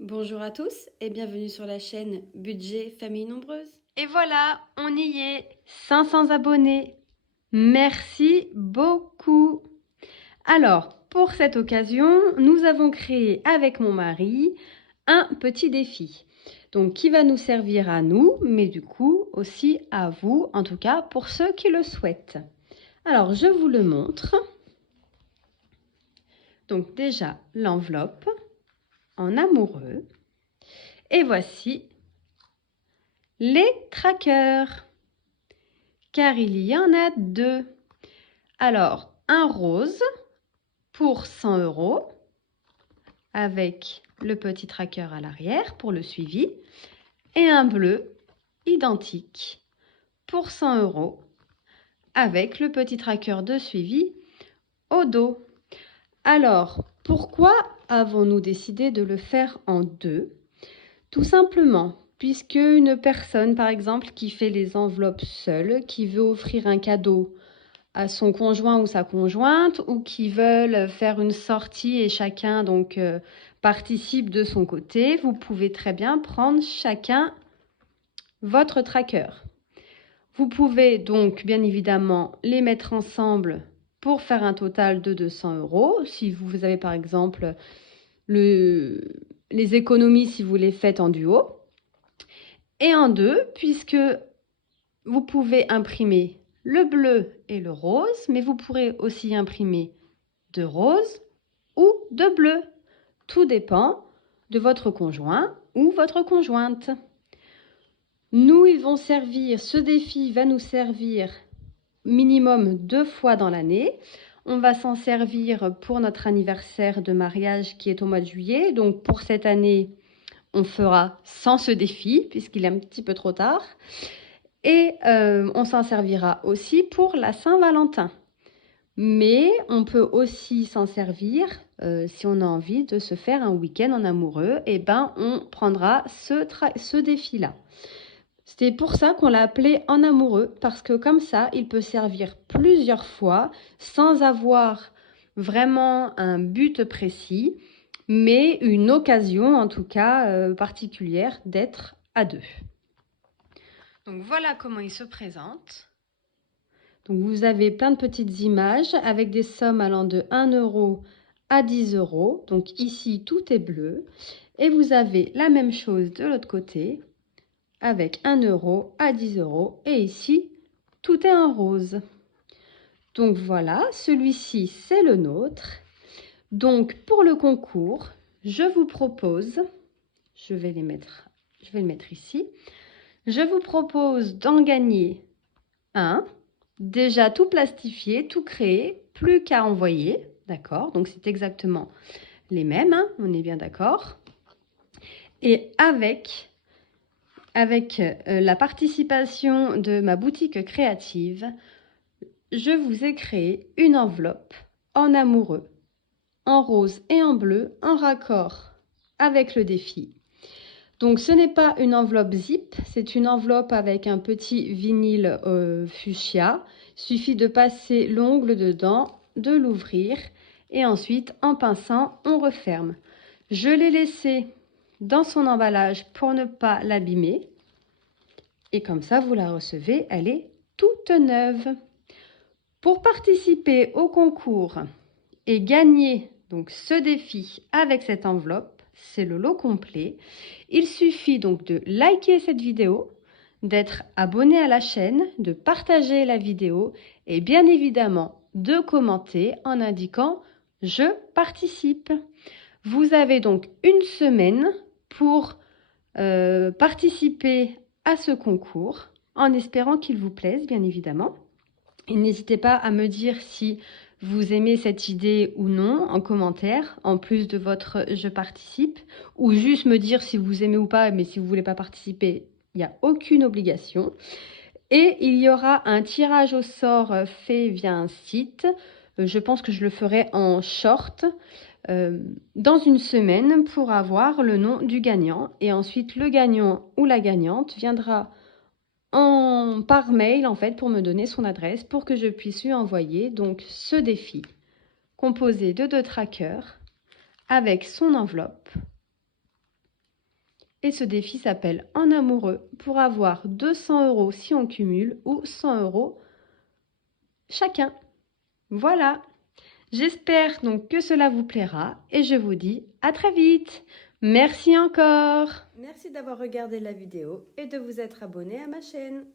Bonjour à tous et bienvenue sur la chaîne Budget Famille Nombreuse. Et voilà, on y est, 500 abonnés. Merci beaucoup. Alors, pour cette occasion, nous avons créé avec mon mari un petit défi. Donc, qui va nous servir à nous, mais du coup aussi à vous, en tout cas pour ceux qui le souhaitent. Alors, je vous le montre. Donc déjà, l'enveloppe en amoureux. Et voici les trackers, car il y en a deux. Alors, un rose pour 100 € avec le petit tracker à l'arrière pour le suivi et un bleu identique pour 100 € avec le petit tracker de suivi au dos. Alors, pourquoi avons-nous décidé de le faire en deux? Tout simplement, puisque une personne, par exemple, qui fait les enveloppes seule, qui veut offrir un cadeau à son conjoint ou sa conjointe, ou qui veulent faire une sortie et chacun donc participe de son côté, vous pouvez très bien prendre chacun votre tracker. Vous pouvez donc bien évidemment les mettre ensemble pour faire un total de 200 €. Si vous avez par exemple les économies, si vous les faites en duo. Et en deux, puisque vous pouvez imprimer le bleu et le rose, mais vous pourrez aussi imprimer de rose ou de bleu. Tout dépend de votre conjoint ou votre conjointe. Nous, ce défi va nous servir minimum 2 fois dans l'année. On va s'en servir pour notre anniversaire de mariage qui est au mois de juillet. Donc pour cette année, on fera sans ce défi puisqu'il est un petit peu trop tard. Et on s'en servira aussi pour la Saint-Valentin. Mais on peut aussi s'en servir si on a envie de se faire un week-end en amoureux. Et ben, on prendra ce défi-là. C'est pour ça qu'on l'a appelé en amoureux, parce que comme ça, il peut servir plusieurs fois sans avoir vraiment un but précis, mais une occasion en tout cas particulière d'être à deux. Donc voilà comment il se présente. Donc vous avez plein de petites images avec des sommes allant de 1 € à 10 €. Donc ici, tout est bleu. Et vous avez la même chose de l'autre côté avec 1 € à 10 €. Et ici, tout est en rose. Donc voilà, celui-ci, c'est le nôtre. Donc pour le concours, je vous propose, je vais le mettre ici. Je vous propose d'en gagner un, déjà tout plastifié, tout créé, plus qu'à envoyer, d'accord? Donc c'est exactement les mêmes, hein, on est bien d'accord. Et avec la participation de ma boutique créative, je vous ai créé une enveloppe en amoureux, en rose et en bleu, en raccord avec le défi. Donc ce n'est pas une enveloppe zip, c'est une enveloppe avec un petit vinyle fuchsia. Il suffit de passer l'ongle dedans, de l'ouvrir et ensuite en pinçant, on referme. Je l'ai laissée dans son emballage pour ne pas l'abîmer. Et comme ça, vous la recevez, elle est toute neuve. Pour participer au concours et gagner donc ce défi avec cette enveloppe, c'est le lot complet. Il suffit donc de liker cette vidéo, d'être abonné à la chaîne, de partager la vidéo et bien évidemment de commenter en indiquant « Je participe ». Vous avez donc une semaine pour participer à ce concours en espérant qu'il vous plaise, bien évidemment. Et n'hésitez pas à me dire si vous aimez cette idée ou non en commentaire, en plus de votre « je participe », ou juste me dire si vous aimez ou pas, mais si vous ne voulez pas participer, il n'y a aucune obligation. Et il y aura un tirage au sort fait via un site. Je pense que je le ferai en short dans une semaine pour avoir le nom du gagnant. Et ensuite, le gagnant ou la gagnante viendra par mail en fait pour me donner son adresse pour que je puisse lui envoyer donc ce défi composé de 2 trackers avec son enveloppe Et ce défi s'appelle En amoureux pour avoir 200 € si on cumule ou 100 € chacun. Voilà. J'espère donc que cela vous plaira et je vous dis à très vite. Merci encore. Merci d'avoir regardé la vidéo et de vous être abonné à ma chaîne.